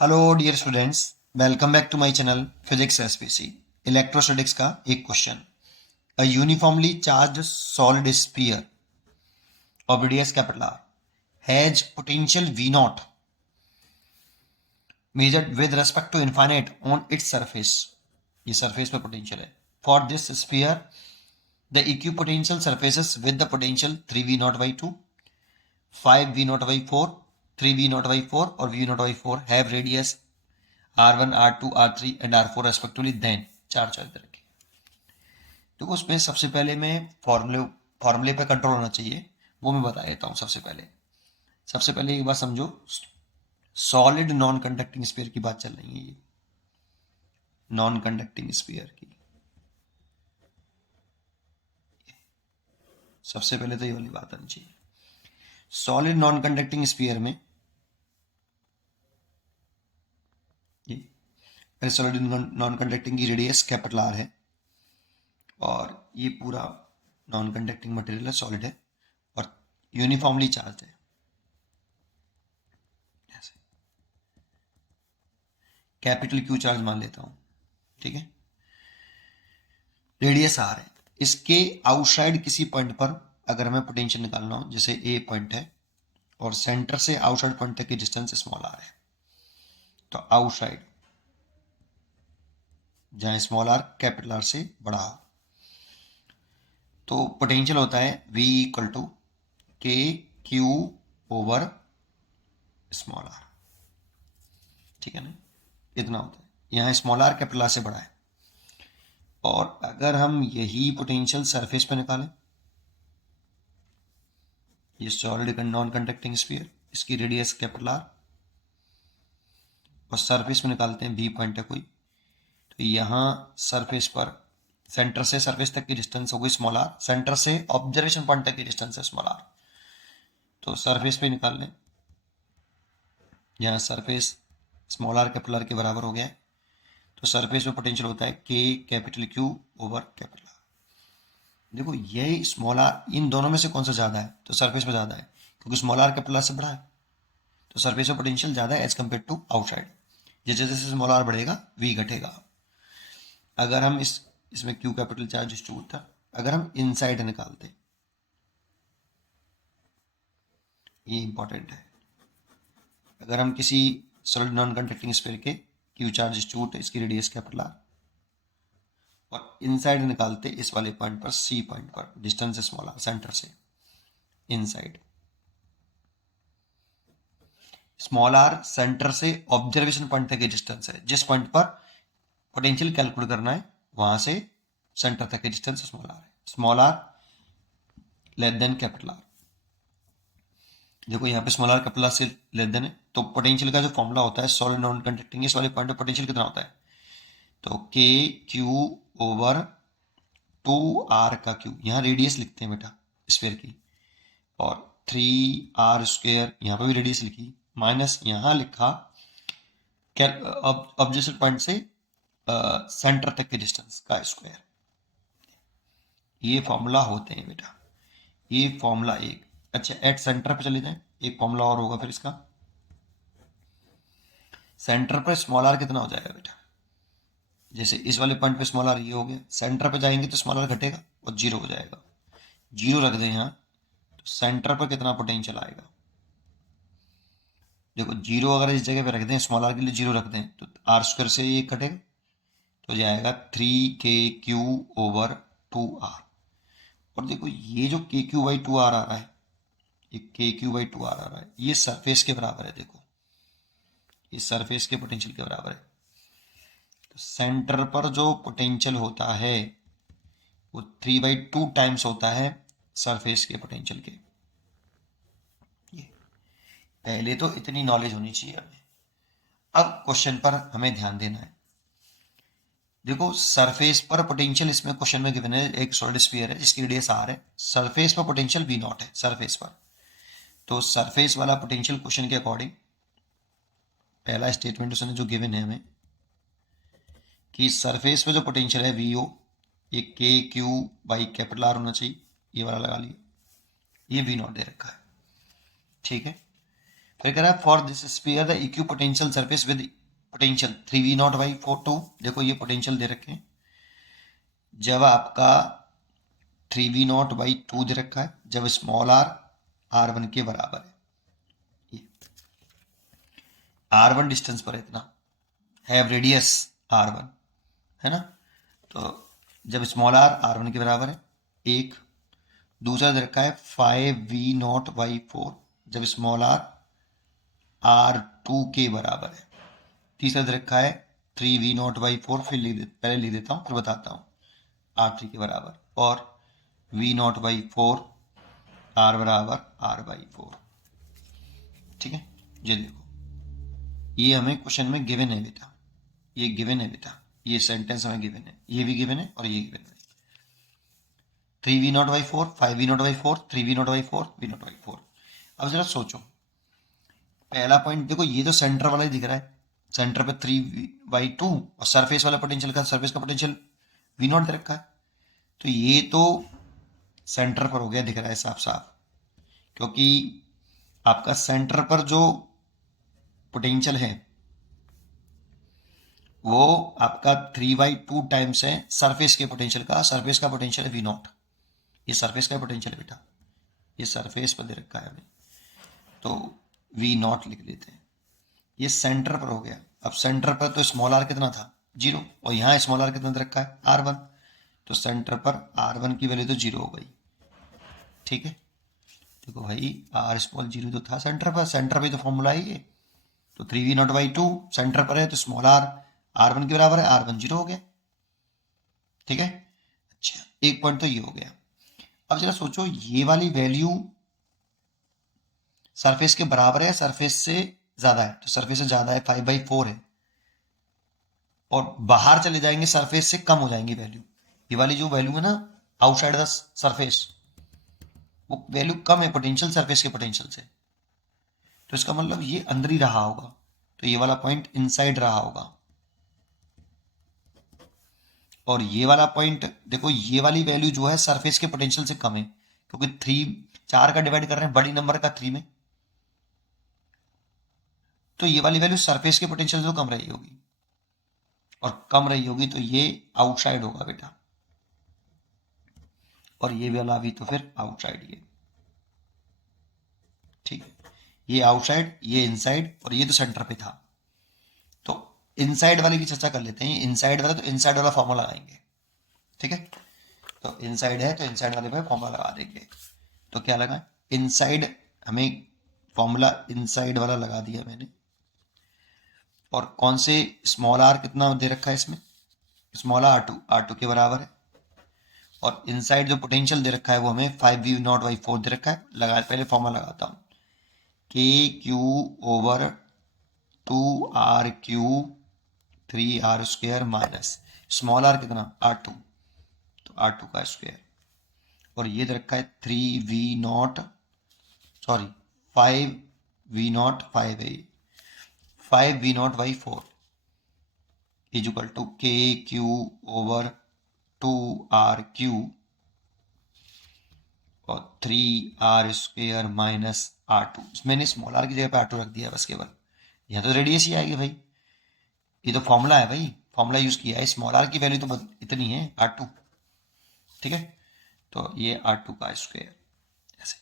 Hello dear students, welcome back to my channel physics SPC. Electrostatics का एक question. A uniformly charged solid sphere of radius capital R has potential V naught measured with respect to infinite on its surface. ये surface पर potential है। For this sphere the equipotential surfaces with the potential 3v0/2, 5v0/4, 3v0/4 और v0/4 have radius R1, R2, R3 and R4 respectively. Then चार choice दे रखी। तो उसमें सबसे पहले मैं फॉर्मूले पे कंट्रोल होना चाहिए, वो मैं बता देता हूँ। सबसे पहले एक बात समझो, सॉलिड नॉन कंडक्टिंग स्फीयर की बात चल रही है। ये नॉन कंडक्टिंग स्फीयर की सबसे पहले तो ये वाली बात आनी चाहिए। सॉलिड नॉन कंडक्टिंग स्फीयर में ये सॉलिड नॉन कंडक्टिंग की रेडियस कैपिटल आर है और ये पूरा नॉन कंडक्टिंग मटेरियल है, सॉलिड है और यूनिफॉर्मली चार्ज है। कैपिटल क्यू चार्ज मान लेता हूं, ठीक है। रेडियस आर है। इसके आउटसाइड किसी पॉइंट पर अगर हमें पोटेंशियल निकालना हो, जैसे ए पॉइंट है और सेंटर से आउटसाइड पॉइंट तक की डिस्टेंस स्मॉल आर है, तो आउटसाइड जहां स्मॉल आर कैपिटल आर से बड़ा हो, तो पोटेंशियल होता है V इक्वल टू के क्यू ओवर स्मॉल आर, ठीक है ना। इतना होता है। यहाँ स्मॉल आर कैपिटल आर से बड़ा है। और अगर हम यही पोटेंशियल सरफेस पे निकालें, ये सॉलिड नॉन कंडक्टिंग स्फीयर, इसकी रेडियस कैपिटल आर और सरफेस में निकालते हैं बी पॉइंट है कोई, तो यहाँ सरफेस पर सेंटर से सरफेस तक की डिस्टेंस होगी स्मॉल आर, सेंटर से ऑब्जर्वेशन पॉइंट तक की डिस्टेंस है स्मॉल आर। तो सरफेस पे निकाल लें, यहाँ surface small R capital are के बराबर हो गया है, तो सरफेस पे पोटेंशियल होता है के capital Q over capital R. देखो ये स्मॉल आर, इन दोनों में से कौन सा ज़्यादा है, तो सरफेस पे ज़्यादा है क्योंकि स्मॉल आर कैपिटल आर से बड़ा है, तो सरफेस पे पोटेंशियल ज़्यादा है एज कम्पेयर टू आउटसाइड। जैसे जैसे स्मॉल आर बढ़ेगा वी घटेगा। अगर हम इसमें क्यू कैपिटल चार्ज डिस्ट्रीब्यूट था, अगर हम इनसाइड निकालते, ये इंपॉर्टेंट है। अगर हम किसी सॉलिड नॉन कंडक्टिंग स्फीयर के क्यू चार्ज डिस्ट्रीब्यूट, इसकी रेडियस कैपिटल आर, और इनसाइड निकालते इस वाले पॉइंट पर, सी पॉइंट पर, डिस्टेंस स्मॉल आर सेंटर से इनसाइड। स्मॉल आर सेंटर से ऑब्जर्वेशन पॉइंट तक की डिस्टेंस है, जिस पॉइंट पर पोटेंशियल कैलकुलेट करना है वहां से सेंटर तक की डिस्टेंस स्मॉल आर है। Small R less than capital R. देखो यहाँ पे स्मॉल आर कैपिटल आर से लेस देन है, तो पोटेंशियल का जो फॉर्मूला होता है सॉलिड नॉन कंडक्टिंग, इस वाले पॉइंट पे पोटेंशियल कितना होता है, तो के क्यू ओवर 2r का क्यू, यहाँ रेडियस लिखते हैं बेटा स्फीयर की, और 3r² यहाँ पे भी रेडियस लिखी, माइनस यहाँ लिखा ऑब्जर्वेशन पॉइंट से सेंटर तक के डिस्टेंस का स्क्वायर। ये फॉर्मूला होते हैं बेटा, ये फॉर्मूला एक। अच्छा, एट सेंटर पे चले जाएं, एक फॉर्मूला और होगा फिर इसका। सेंटर पर स्मॉल आर कितना हो जाएगा बेटा, जैसे इस वाले पॉइंट पे स्मॉल आर ये हो गया, सेंटर पे जाएंगे तो स्मॉल आर घटेगा और जीरो हो जाएगा। जीरो रख दें यहाँ, तो सेंटर पर कितना पोटेंशियल आएगा। देखो जीरो अगर इस जगह पे रख दें, स्मॉल आर के लिए जीरो रख दें, तो r² से ये कटेगा, तो जाएगा 3k³ ओवर 2r। और देखो ये जो k³/2r आ रहा है, ये k³/2r आ रहा है, ये सरफेस के बराबर है। देखो ये सरफेस के पोटेंशियल के बराबर है। तो सेंटर पर जो पोटेंशियल होता है वो 3/2 टाइम्स होता है सरफेस के पोटेंशियल के। ये पहले तो इतनी नॉलेज होनी चाहिए हमें। अब क्वेश्चन पर हमें ध्यान देना है। देखो सरफेस पर पोटेंशियल इसमें क्वेश्चन में गिवन है, एक सॉलिड स्फीयर है जिसकी रेडियस आर है, सरफेस पर पोटेंशियल वी नॉट है सरफेस पर। तो सरफेस वाला पोटेंशियल क्वेश्चन के अकॉर्डिंग पहला स्टेटमेंट उसने जो गिवन है हमें कि सरफेस पे जो पोटेंशियल है वी ओ, ये k³/R होना चाहिए, ये वाला लगा लिया, ये वी नॉट दे रखा है, ठीक है। फिर कह रहा है for this sphere the equipotential surface with potential 3v0/4 देखो ये पोटेंशियल दे रखे हैं। जब आपका 3v0/2 दे रखा है, जब स्मॉल आर r1 के बराबर है, ये r1 डिस्टेंस पर है इतना, हैव रेडियस r1 है ना, तो जब स्मॉल आर r1 के बराबर है एक। दूसरा दे रखा है 5v0/4 जब स्मॉल आर r2 के बराबर है। तीसरा दे रखा है 3v0/4, पहले लिख देता हूँ फिर बताता हूँ, r3 के बराबर, और v0/4 r बराबर r/4। ठीक है, ये देखो ये हमें क्वेश्चन में गिवन है बेटा, ये गिवन है बेटा, ये सेंटेंस हमें गिवन है, ये भी गिवन है और ये गिवन है। 3v0/4 5v0/4 3v0/4 v0/4। अब जरा सोचो, पहला पॉइंट देखो, ये तो सेंटर वाला ही दिख रहा है, सेंटर पे 3/2 और सरफेस वाला पोटेंशियल का, सरफेस का पोटेंशियल v0 दे रखा है, तो ये तो सेंटर पर हो गया, दिख रहा है साफ साफ, क्योंकि आपका सेंटर पर जो पोटेंशियल है वो आपका 3/2 टाइम्स है सरफेस के पोटेंशियल का, सरफेस का पोटेंशियल है v0, ये सरफेस का पोटेंशियल है बेटा, ये सरफेस पर दे रखा है हमें, तो v0 लिख लेते हैं, ये सेंटर पर हो गया। अब सेंटर पर तो स्मॉल आर कितना था 0, और यहाँ स्मॉल आर कितना दे रखा है r1, तो सेंटर पर r1 की वैल्यू तो 0 हो गई। ठीक है, देखो भाई r स्मॉल 0 तो था सेंटर पर, सेंटर पर तो फॉर्मूला है ये, तो 3v0/2 सेंटर पर है तो स्मॉल आर r1 के बराबर है, r1 0 हो गया। ठीक है, अच्छा एक पॉइंट तो ये हो गया। अब जरा सोचो, ये वाली वैल्यू सरफेस के बराबर है, सरफेस से ज्यादा है, तो सरफेस से ज्यादा है 5/4 है, और बाहर चले जाएंगे सरफेस से कम हो जाएंगी वैल्यू, ये वाली जो वैल्यू है ना आउटसाइड द सरफेस, वो वैल्यू कम है पोटेंशियल सरफेस के पोटेंशियल से, तो इसका मतलब ये अंदर ही रहा होगा, तो ये वाला पॉइंट इनसाइड रहा होगा। और ये वाला पॉइंट देखो, ये वाली वैल्यू जो है सरफेस के पोटेंशियल से कम है, क्योंकि 4 का डिवाइड कर रहे हैं बड़ी नंबर का 3 में, तो ये वाली वैल्यू सरफेस के पोटेंशियल से तो कम रही होगी, और कम रही होगी तो ये आउटसाइड होगा बेटा, और ये वाला भी तो फिर आउटसाइड ये। ठीक है, ये आउटसाइड ये इनसाइड, और ये तो सेंटर पे था, तो इनसाइड वाले की चर्चा कर लेते हैं। इनसाइड वाला, तो इनसाइड वाला फॉर्मूला लगाएंगे। ठीक है, तो इनसाइड है तो इनसाइड वाले पे फॉर्मूला लगा देंगे, तो क्या लगा इनसाइड, हमें फॉर्मूला इनसाइड वाला लगा दिया मैंने, और कौन से स्मॉल आर कितना दे रखा है इसमें, स्मॉल r2 के बराबर है, और इनसाइड जो पोटेंशियल दे रखा है वो हमें 5v0/4 दे रखा है। लगा, पहले फॉर्मूला लगाता हूँ, KQ/2r³ 3r² minus small are कितना r2, तो r2 का स्क्वायर, और ये दे रखा है 5v0/4 is equal to KQ/2r³ और 3r² माइनस r2। मैंने स्मॉल आर की जगह पे r2 रख दिया बस केवल, यहाँ तो रेडियस ही आएगी भाई, ये तो फॉर्मूला है भाई, फॉर्मूला यूज किया है, स्मॉल आर की वैल्यू तो इतनी है r2। ठीक है, तो ये r2 का स्क्वायर ऐसे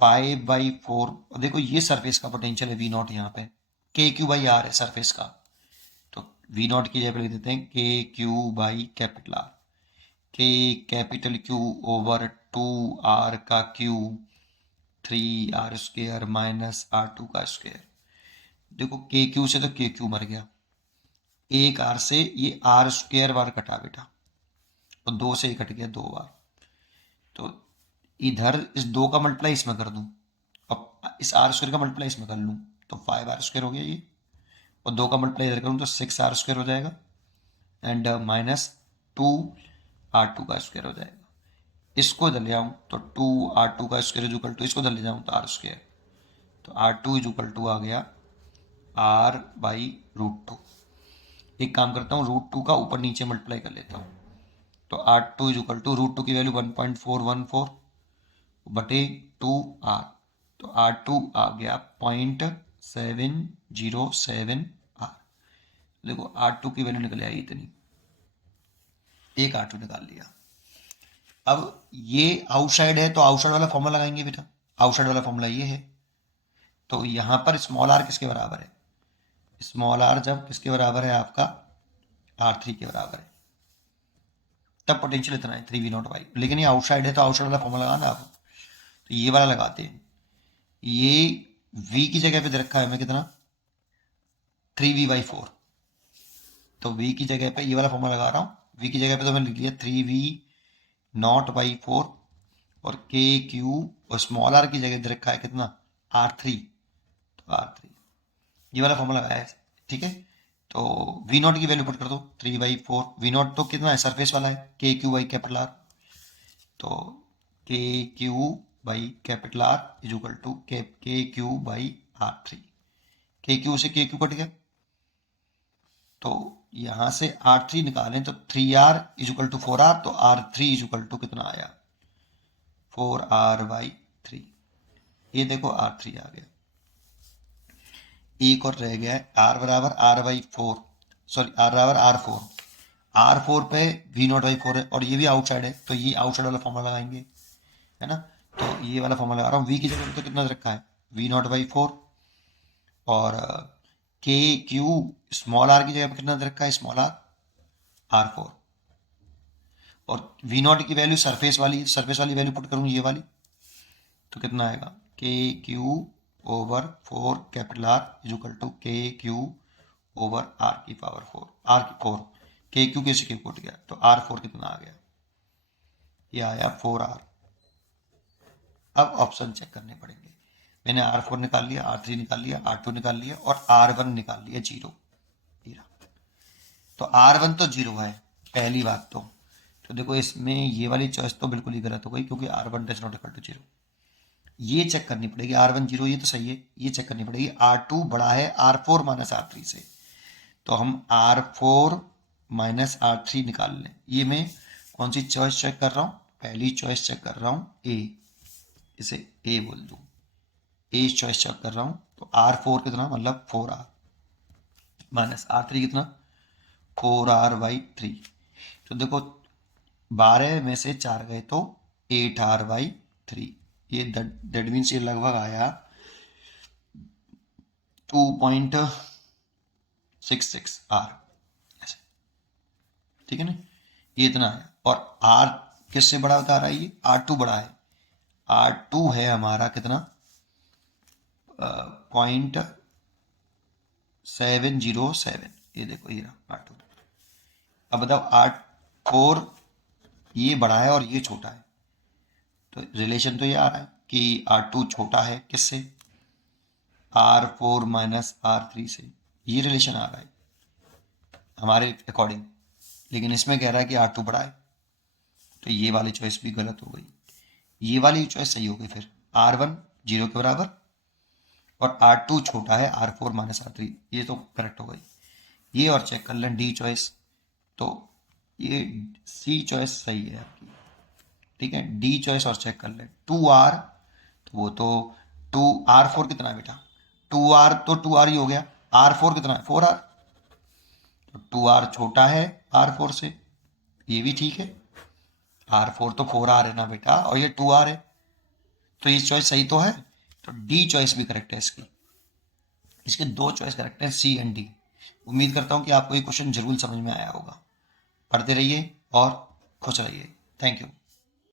5/4, और देखो ये सरफेस का पोटेंशियल है v0, यहाँ पे KQ/r है सरफेस का, तो v0 की जगह लिख देते हैं KQ/R, K कैपिटल Q/2r का Q 3r² माइनस r2 का स्क्वायर। देखो KQ से तो KQ मर गया, एक r से ये r² बार कटा बेटा, और 2 से कट गया 2 बार, तो इधर इस 2 का मल्टीप्लाई इसमें कर दूं, अब इस r² का मल्टीप्लाई इसमें कर लूं, तो 5r² हो गया ये, और 2 का मल्टीप्लाई इधर करूं तो 6r² हो जाएगा, एंड माइनस 2r2 का स्क्वायर हो जाएगा। इसको इधर ले आऊं तो 2r2 का स्क्वायर इज इक्वल टू, इसको इधर ले जाऊं तो r², तो r2 इज इक्वल टू आ गया r/√2। एक काम करता हूँ, √2 का ऊपर नीचे मल्टीप्लाई कर लेता हूँ, तो r2 इज इक्वल टू √2 की वैल्यू 1.414 बटे 2r, तो R2 आ गया 0.707 R। देखो R2 की वैल्यू निकल आई इतनी, एक R2 निकाल लिया। अब ये आउटसाइड है तो आउटसाइड वाला फॉर्मूला लगाएंगे बेटा, आउटसाइड वाला फॉर्मूला ये है। तो यहां पर स्मॉल आर किसके बराबर है, स्मॉल आर जब किसके बराबर है आपका R3 के बराबर है, तब पोटेंशियल इतना है 3V0 लेकिन ये आउटसाइड है तो आउटसाइड वाला फॉर्मूला लगाना आप। तो ये वाला लगाते हैं, ये V की जगह पे दे रखा है हमें कितना 3V/4, तो V की जगह पे ये वाला फॉर्मूला लगा रहा हूँ, V की जगह पे तो मैंने लिख लिया 3V0/4 और KQ और स्मॉल आर की जगह दे रखा है कितना R3, तो R3 ये वाला फॉर्मूला लगाया है, ठीक है। तो V0 की वैल्यू पुट कर दो 3/4, V0 तो कितना है सरफेस वाला है KQ/R, तो KQ/R is equal to KQ/R3, KQ से KQ कट गया, तो यहां से R3 निकालें तो 3R is equal to 4R, तो R3 इज इक्वल टू कितना आया 4R/3, ये देखो R3 आ गया। एक और रह गया है R बराबर R/4, सॉरी R बराबर R4, R4 पे V0/4 है और ये भी आउटसाइड है, तो ये आउटसाइड वाला फॉर्मूला लगाएंगे, है ना। तो ये वाला फॉर्मूला लगा रहा हूँ, V की जगह पे तो कितना रखा है V0/4 और KQ स्मॉल r की जगह पे कितना रखा है स्मॉल r R4, और V0 की वैल्यू सरफेस वाली वैल्यू पुट करूँ ये वाली, तो कितना आएगा KQ/4 capital R is equal to KQ/R⁴, R4 KQ के से क्यू कट गया, तो R4 कितना आ गया, ये आया 4R। अब ऑप्शन चेक करने पड़ेंगे, मैंने R4 निकाल लिया, R3 निकाल लिया, R2 निकाल लिया और R1 निकाल लिया 0, तो R1 तो 0 है पहली बात तो देखो इसमें ये वाली चॉइस तो बिल्कुल ही गलत हो गई, क्योंकि R1 does not equal to 0। ये चेक करनी पड़ेगी, R1 0 ये तो सही है, ये चेक करनी पड़ेगी R2 बड़ा है R4 माइनस R3 से, तो हम R4 माइनस R3 निकाल लें। ये मैं कौन सी चॉइस चेक कर रहा हूँ, पहली चॉइस चेक कर रहा हूँ A, इसे A बोल दूँ, A चॉइस चेक कर रहा हूँ, तो R4 कितना मतलब 4R माइनस R3 कितना 4R/3, तो देखो 12 में से 4 गए तो 8R/3, ये दैट मीन्स ये लगभग आया 2.66 R, ऐसे, ठीक है ना, ये इतना है। और R किससे बड़ा बता रहा है, ये R2 बड़ा है, R2 है हमारा कितना 0.707, ये देखो ये R2। अब बताओ R4 ये बड़ा है और ये छोटा है, तो रिलेशन तो ये आ रहा है कि R2 छोटा है किससे R4 माइनस R3 से, ये रिलेशन आ रहा है हमारे अकॉर्डिंग, लेकिन इसमें कह रहा है कि R2 बड़ा है, तो ये वाली चॉइस भी गलत हो गई, ये वाली चॉइस सही हो गई। फिर R1 0 के बराबर और R2 छोटा है R4 माइनस R3, ये तो करेक्ट हो गई। ये और चेक कर लें D चॉइस, तो ये C चॉइस सही है आपकी, ठीक है। D चॉइस और चेक कर लें 2R, तो वो तो 2R4 कितना है बेटा 2R, तो 2R ही हो गया, R4 कितना है 4R, तो 2R छोटा है R4 से, ये भी ठीक है, R4 तो 4R है ना बेटा और ये 2R है, तो ये चॉइस सही तो है, तो D चॉइस भी करेक्ट है इसके 2 चॉइस करेक्ट है C एंड D। उम्मीद करता हूँ कि आपको ये क्वेश्चन जरूर समझ में आया होगा। पढ़ते रहिए और खुश रहिए, थैंक यू।